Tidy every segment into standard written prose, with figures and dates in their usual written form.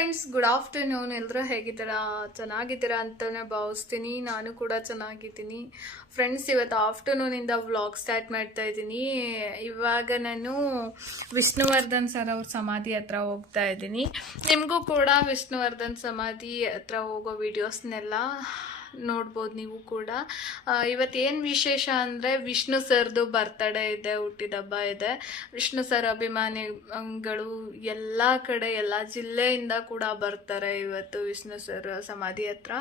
Friends, good afternoon. ಎಲ್ಲರೂ ಹೇಗಿದ್ದೀರಾ? ಚೆನ್ನಾಗಿದ್ದೀರಾ ಅಂತಲೇ ಭಾವಿಸ್ತೀನಿ. ನಾನು ಕೂಡ ಚೆನ್ನಾಗಿದ್ದೀನಿ. ಫ್ರೆಂಡ್ಸ್, ಇವತ್ತು ಆಫ್ಟರ್ನೂನಿಂದ ವ್ಲಾಗ್ ಸ್ಟಾರ್ಟ್ ಮಾಡ್ತಾ ಇದ್ದೀನಿ. ಇವಾಗ ನಾನು ವಿಷ್ಣುವರ್ಧನ್ ಸರ್ ಅವ್ರ ಸಮಾಧಿ ಹತ್ರ ಹೋಗ್ತಾ ಇದ್ದೀನಿ. ನಿಮಗೂ ಕೂಡ ವಿಷ್ಣುವರ್ಧನ್ ಸಮಾಧಿ ಹತ್ರ ಹೋಗೋ ವಿಡಿಯೋಸ್ನೆಲ್ಲ ನೋಡ್ಬೋದು ನೀವು ಕೂಡ. ಇವತ್ತೇನು ವಿಶೇಷ ಅಂದರೆ ವಿಷ್ಣು ಸರ್ದು ಬರ್ತಡೇ ಇದೆ, ಹುಟ್ಟಿದಬ್ಬ ಇದೆ. ವಿಷ್ಣು ಸರ್ ಅಭಿಮಾನಿಗಳು ಎಲ್ಲ ಕಡೆ, ಎಲ್ಲ ಜಿಲ್ಲೆಯಿಂದ ಕೂಡ ಬರ್ತಾರೆ ಇವತ್ತು ವಿಷ್ಣು ಸರ್ ಸಮಾಧಿ ಹತ್ರ.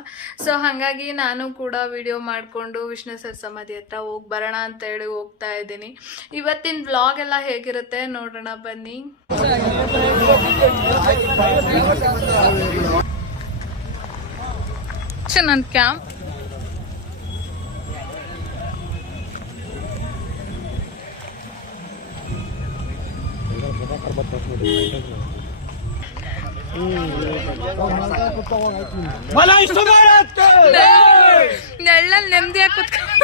ಸೊ ಹಾಗಾಗಿ ನಾನು ಕೂಡ ವಿಡಿಯೋ ಮಾಡಿಕೊಂಡು ವಿಷ್ಣು ಸರ್ ಸಮಾಧಿ ಹತ್ರ ಹೋಗಿ ಬರೋಣ ಅಂತ ಹೇಳಿ ಹೋಗ್ತಾ ಇದ್ದೀನಿ. ಇವತ್ತಿನ ವ್ಲಾಗ್ ಎಲ್ಲ ಹೇಗಿರುತ್ತೆ ನೋಡೋಣ ಬನ್ನಿ. ನನ್ನ ಕ್ಯಾಂಪ್ ನೆಳ್ಳಲ್ಲಿ ನೆಮ್ಮದಿಯಾಗಿ ಕೂತ್ಕೊಂಡು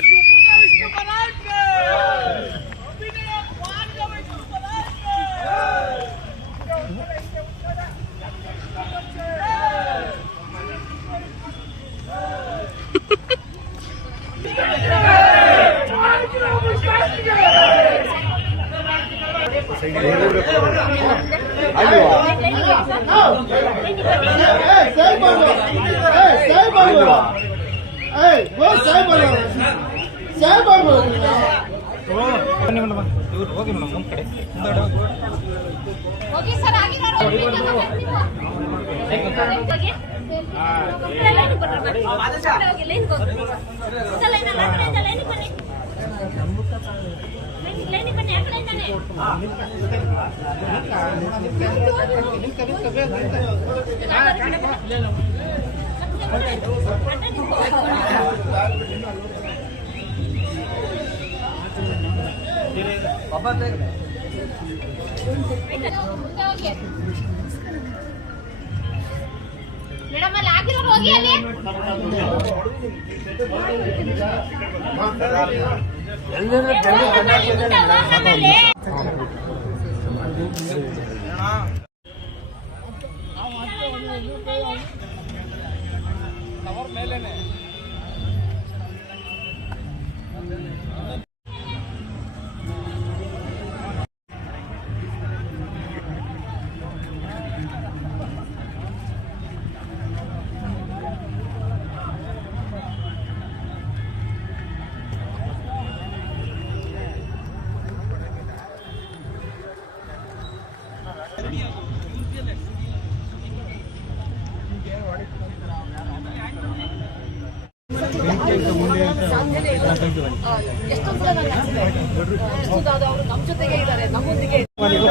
ಮೇಡಮ್ ಅಲ್ಲಿ ಆಗಿರೋರು ಹೋಗಿ ಅಲ್ಲಿ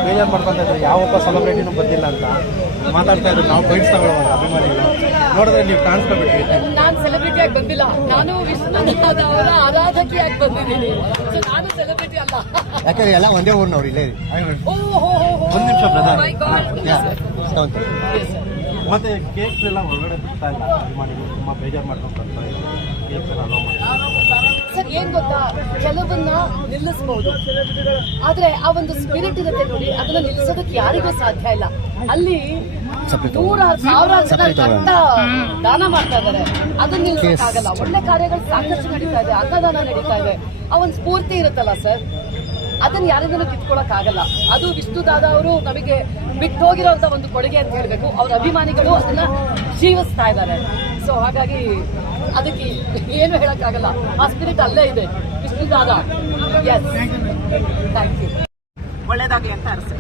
ಬೇಜಾರು ಮಾಡ್ಕೊಂತ ಇದ್ರು, ಯಾವೊಬ್ಬ ಸೆಲೆಬ್ರಿಟಿನೂ ಬಂದಿಲ್ಲ ಅಂತ ಮಾತಾಡ್ತಾ ಇದ್ರು. ನಾವು ಬೈಟ್ಸ್ ತಗೊಳ್ಳೋದು ಅಭಿಮಾನಿಗಳು ನೋಡಿದ್ರೆ ನೀವು ಕಾಣಿಸ್ಕೊಬಿಟ್ರಿ. ನಾನು ಸೆಲೆಬ್ರಿಟಿ ಆಗಿ ಬಂದಿಲ್ಲ, ನಾನು ವಿಷ್ಣುನಾಥ್ ಅವರ ಆರಾಧಕಿಯಾಗಿ ಬಂದಿದ್ದೀನಿ. ಸೊ ನಾನು ಸೆಲೆಬ್ರಿಟಿ ಅಲ್ಲ, ಯಾಕಂದ್ರೆ ಎಲ್ಲ ಒಂದೇ ಊರಿನವ್ರು. ಇಲ್ಲೇ ಒಂದು ನಿಮಿಷ ಬ್ರದರ್. ಮತ್ತೆ ಕೇಕ್ಸ್ ಎಲ್ಲ ಹೊರಗಡೆ ಬಿಡ್ತಾ ಇಲ್ಲ ಅಭಿಮಾನಿಗಳು, ತುಂಬಾ ಬೇಜಾರು ಮಾಡ್ಕೊಂಡು ಬರ್ತಾ ಇಲ್ಲ. ಕೇಕ್ಸ್ ಎಲ್ಲ ಅಲೋ ಮಾಡಿ ಸರ್, ಏನ್ ಗೊತ್ತಾ, ಕೆಲವನ್ನ ನಿಲ್ಲಿಸಬಹುದು, ಆದ್ರೆ ಆ ಒಂದು ಸ್ಪಿರಿಟ್ ಇರುತ್ತೆ ನೋಡಿ, ಅದನ್ನ ನಿಲ್ಲಿಸೋದಕ್ಕೆ ಯಾರಿಗೂ ಸಾಧ್ಯ ಇಲ್ಲ. ಅಲ್ಲಿ ಸಾವಿರಾರು ಜನ ರಕ್ತ ದಾನ ಮಾಡ್ತಾ ಇದ್ದಾರೆ, ಅದನ್ನ ನಿಲ್ಲಿಸಕ್ಕಾಗಲ್ಲ. ಒಳ್ಳೆ ಕಾರ್ಯಗಳು ಸಾಕಷ್ಟು ನಡೀತಾ ಇದೆ, ಅನ್ನದಾನ ನಡೀತಾ ಇದೆ. ಆ ಒಂದು ಸ್ಫೂರ್ತಿ ಇರುತ್ತಲ್ಲ ಸರ್, ಅದನ್ನ ಯಾರಿಂದಲೂ ಕಿತ್ಕೊಳಕ್ ಆಗಲ್ಲ. ಅದು ವಿಷ್ಣು ದಾದಾ ಅವರು ನಮಗೆ ಬಿಟ್ಟು ಹೋಗಿರೋಂತ ಒಂದು ಕೊಡುಗೆ ಅಂತ ಹೇಳ್ಬೇಕು. ಅವ್ರ ಅಭಿಮಾನಿಗಳು ಅದನ್ನ ಜೀವಿಸ್ತಾ ಇದ್ದಾರೆ. ಸೊ ಹಾಗಾಗಿ ಅದಕ್ಕೆ ಏನು ಹೇಳಕ್ಕಾಗಲ್ಲ, ಆ ಸ್ಪಿರಿಟ್ ಅಲ್ಲೇ ಇದೆ. ವಿಷ್ಣು ದಾದಾ, ಎಸ್, ಥ್ಯಾಂಕ್ ಯು. ಒಳ್ಳೇದಾಗ್ಲಿ ಅಂತ ಅರ್ಸಿ.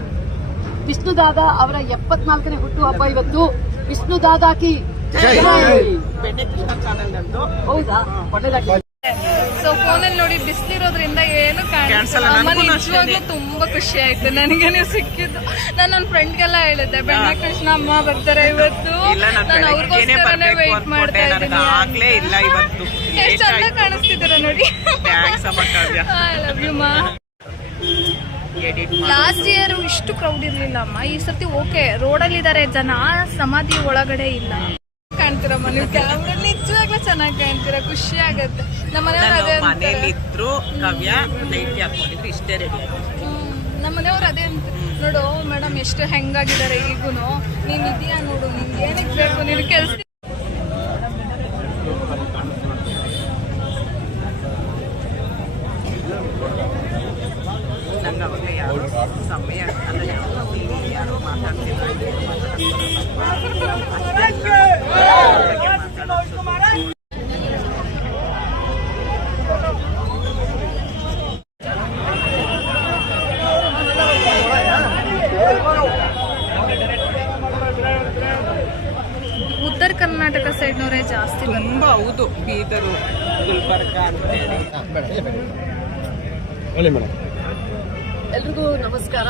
ವಿಷ್ಣು ದಾದಾ ಅವರ 74ನೇ ಹುಟ್ಟುಹಬ್ಬ ಇವತ್ತು. ವಿಷ್ಣು ದಾದಾಕಿ ಬೆಣ್ಣೆ ಕೃಷ್ಣ ಚಾನೆಲ್ ನಂದು. ಹೌದಾ? ಒಳ್ಳೇದಾಗ್ಲಿ. ಸೊ ಫೋನಲ್ಲಿ ನೋಡಿ ಬಿಸಿಲಿರೋದ್ರಿಂದ ಏನು ಕಾಣಿಸಲ್ಲ. ನಿಜವಾಗ್ಲೂ ತುಂಬಾ ಖುಷಿ ಆಯ್ತು ನನಗೆ ನೀವು ಸಿಕ್ಕಿದ್ದು. ನಾನು ನನ್ನ ಫ್ರೆಂಡ್ಗೆಲ್ಲ ಹೇಳಿದ್ದೆ, ಬೆಣ್ಣ ಕೃಷ್ಣ ಅಮ್ಮ ಬರ್ತಾರೆ ಇವತ್ತು, ನಾನು ಅವ್ರಿಗೋಸ್ಕರನೇ ವೇಟ್ ಮಾಡ್ತಾ ಇದ್ದೀನಿ. ಎಷ್ಟು ಚಂದ ಕಾಣಿಸ್ತಿದ್ದೀರಾ ನೋಡಿ. ಐ ಲವ್ ಯು ಮಾ. ಲಾಸ್ಟ್ ಇಯರ್ ಇಷ್ಟು ಕ್ರೌಡ್ ಇರ್ಲಿಲ್ಲ ಅಮ್ಮ, ಈ ಸರ್ತಿ ಓಕೆ ರೋಡಲ್ಲಿ ಇದಾರೆ ಜನ, ಸಮಾಧಿ ಒಳಗಡೆ ಇಲ್ಲ. ಕಾಣ್ತೀರಮ್ಮ ನೀವು ಕ್ಯಾಮ್ರಾ, ನಿಜವಾಗ್ಲೂ ಚೆನ್ನಾಗಿ ಕಾಣ್ತೀರಾ, ಖುಷಿ ಆಗತ್ತೆ. ನಮ್ಮ ಮನೆಯವ್ರು ಇದ್ರು ಕವ್ಯ ನೈಟಿ ಹಾಕೊಂಡಿದ್ರು ಇಷ್ಟೇ ರೆಡಿ. ನಮ್ಮ ಮನೆಯವ್ರು ಅದೇ ಅಂತ ನೋಡು ಮೇಡಮ್ ಎಷ್ಟು ಹೆಂಗಾಗಿದ್ದಾರೆ ಈಗೂನು, ನೀನ್ ಇದೆಯಾ ನೋಡು, ನಿನ್ಗೆ ಏನಕ್ಕೆ ಬೇಕು ನಿನ್ ಕೆಲ್ಸ? ನಂಗೆ ಅವಾಗಲೇ ಯಾರೋ ಸಮಯ ಅಂದರೆ ಯಾರೋ ಟಿವಿ ಯಾರೋ ಮಾತಾಡ್ತಿದ್ರು ಉತ್ತರ ಕರ್ನಾಟಕ ಸೈಡ್ನವರೇ ಜಾಸ್ತಿ ಬಂದು ತುಂಬ ಹೌದು, ಬೀದರು, ಗುಲ್ಬರ್ಗ ಅಂತೇಳಿ. ಒಳ್ಳೆ ಮೇಡಮ್. ಎಲ್ರಿಗೂ ನಮಸ್ಕಾರ.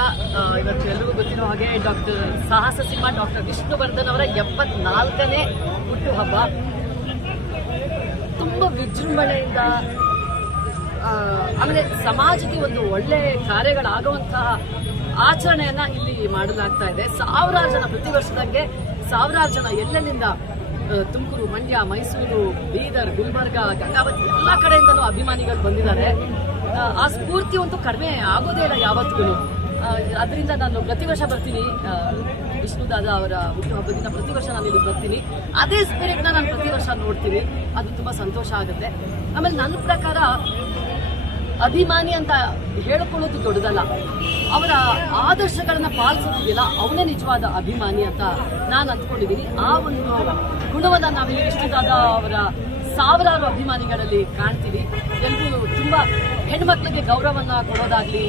ಇವತ್ತು ಎಲ್ರಿಗೂ ಗೊತ್ತಿರೋ ಹಾಗೆ ಡಾಕ್ಟರ್ ಸಾಹಸ ಸಿಂಹ ಡಾಕ್ಟರ್ ವಿಷ್ಣುವರ್ಧನ್ ಅವರ 74ನೇ ಹುಟ್ಟುಹಬ್ಬ ತುಂಬ ವಿಜೃಂಭಣೆಯಿಂದ, ಆಮೇಲೆ ಸಮಾಜಕ್ಕೆ ಒಂದು ಒಳ್ಳೆ ಕಾರ್ಯಗಳಾಗುವಂತಹ ಆಚರಣೆಯನ್ನ ಇಲ್ಲಿ ಮಾಡಲಾಗ್ತಾ ಇದೆ. ಸಾವಿರಾರು ಜನ, ಪ್ರತಿ ವರ್ಷದಂಗೆ ಸಾವಿರಾರು ಜನ ಎಲ್ಲೆಲ್ಲಿಂದ, ತುಮಕೂರು, ಮಂಡ್ಯ, ಮೈಸೂರು, ಬೀದರ್, ಗುಲ್ಬರ್ಗ, ಗಂಗಾವತಿ ಎಲ್ಲ ಕಡೆಯಿಂದನೂ ಅಭಿಮಾನಿಗಳು ಬಂದಿದ್ದಾರೆ. ಆ ಸ್ಫೂರ್ತಿ ಅಂತೂ ಕಡಿಮೆ ಆಗೋದೇ ಇಲ್ಲ ಯಾವತ್ತಿಗೂ. ಅದರಿಂದ ನಾನು ಪ್ರತಿ ವರ್ಷ ಬರ್ತೀನಿ. ವಿಷ್ಣುದಾದ ಅವರ ಹುಟ್ಟುಹಬ್ಬದಿಂದ ಪ್ರತಿ ವರ್ಷ ನಾನು ಇಲ್ಲಿ ಬರ್ತೀನಿ. ಅದೇ ಸ್ಪಿರಿಟ್ನ ನಾನು ಪ್ರತಿ ವರ್ಷ ನೋಡ್ತೀನಿ. ಅದು ತುಂಬ ಸಂತೋಷ ಆಗುತ್ತೆ. ಆಮೇಲೆ ನನ್ನ ಪ್ರಕಾರ ಅಭಿಮಾನಿ ಅಂತ ಹೇಳಿಕೊಳ್ಳೋದು ದೊಡ್ಡದಲ್ಲ, ಅವರ ಆದರ್ಶಗಳನ್ನ ಪಾಲಿಸೋದಿಲ್ಲ, ಅವನೇ ನಿಜವಾದ ಅಭಿಮಾನಿ ಅಂತ ನಾನು ಅಂದ್ಕೊಂಡಿದ್ದೀನಿ. ಆ ಒಂದು ಗುಣವನ್ನ ನಾವಿಲ್ಲಿ ವಿಷ್ಣುದಾದ ಅವರ ಸಾವಿರಾರು ಅಭಿಮಾನಿಗಳಲ್ಲಿ ಕಾಣ್ತೀವಿ. ಎಲ್ಲರೂ ತುಂಬಾ ಹೆಣ್ಮಕ್ಳಿಗೆ ಗೌರವನ್ನ ಕೊಡೋದಾಗ್ಲಿ,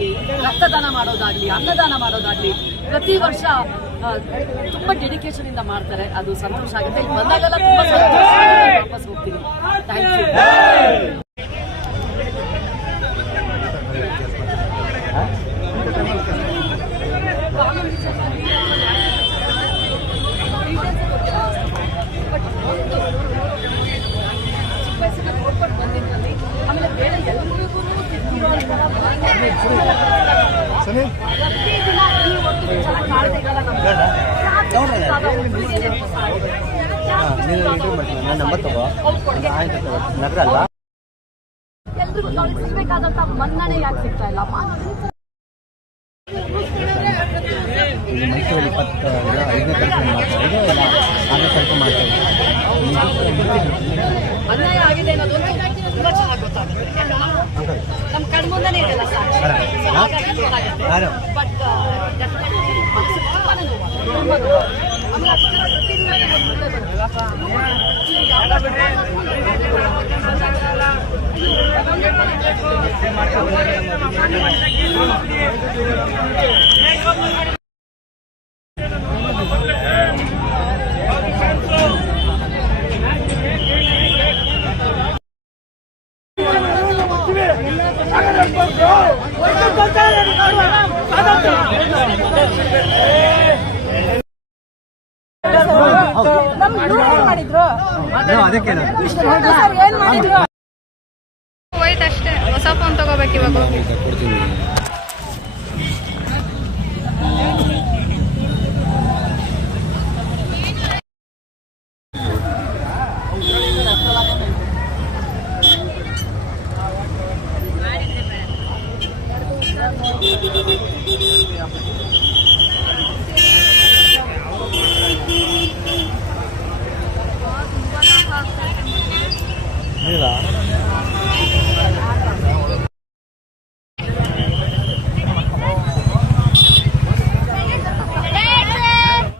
ರಕ್ತದಾನ ಮಾಡೋದಾಗ್ಲಿ, ಅನ್ನದಾನ ಮಾಡೋದಾಗ್ಲಿ ಪ್ರತಿ ವರ್ಷ ತುಂಬಾ ಡೆಡಿಕೇಶನ್ ಇಂದ ಮಾಡ್ತಾರೆ. ಅದು ಸಂತೋಷ ಆಗುತ್ತೆ. ಇಲ್ಲಿ ಬಂದಾಗೆಲ್ಲ ತುಂಬಾ ಸಂತೋಷ, ವಾಪಸ್ ಹೋಗ್ತೀನಿ. Thank you. ಆಮೇಲೆ ಬೇರೆ ಎಲ್ರಿಗೂ ಪ್ರತಿದಿನ ಈ ಒಂದು ವಿಚಾರ ಕಾಳಜಿ ಇರಲ್ಲ ನಮ್ಗೆ. ಎಲ್ರಿಗೂ ಅವ್ರಿಗೆ ಸಿಗ್ಬೇಕಾದಂತ ಮನ್ನಣೆ ಯಾಕೆ ಸಿಗ್ತಾ ಇಲ್ಲ? ಅನ್ಯಾಯ ಆಗಿದೆ ಅನ್ನೋದು ತುಂಬಾ ಚೆನ್ನಾಗಿ ಗೊತ್ತಾಗುತ್ತೆ. ನಮ್ಮ ಕಣ್ಮುಂದನೇ ಇದೆಲ್ಲ ಸಾಕ್ಷಿ. ಬಟ್ ತುಂಬಾನೇ ನೋವು, ತುಂಬಾ ನೋವು. ಆಮೇಲೆ ಅಷ್ಟೇ ಹೋಯ್ತು ಅಷ್ಟೇ. ಹೊಸ ಫೋನ್ ತಗೋಬೇಕು ಇವಾಗ.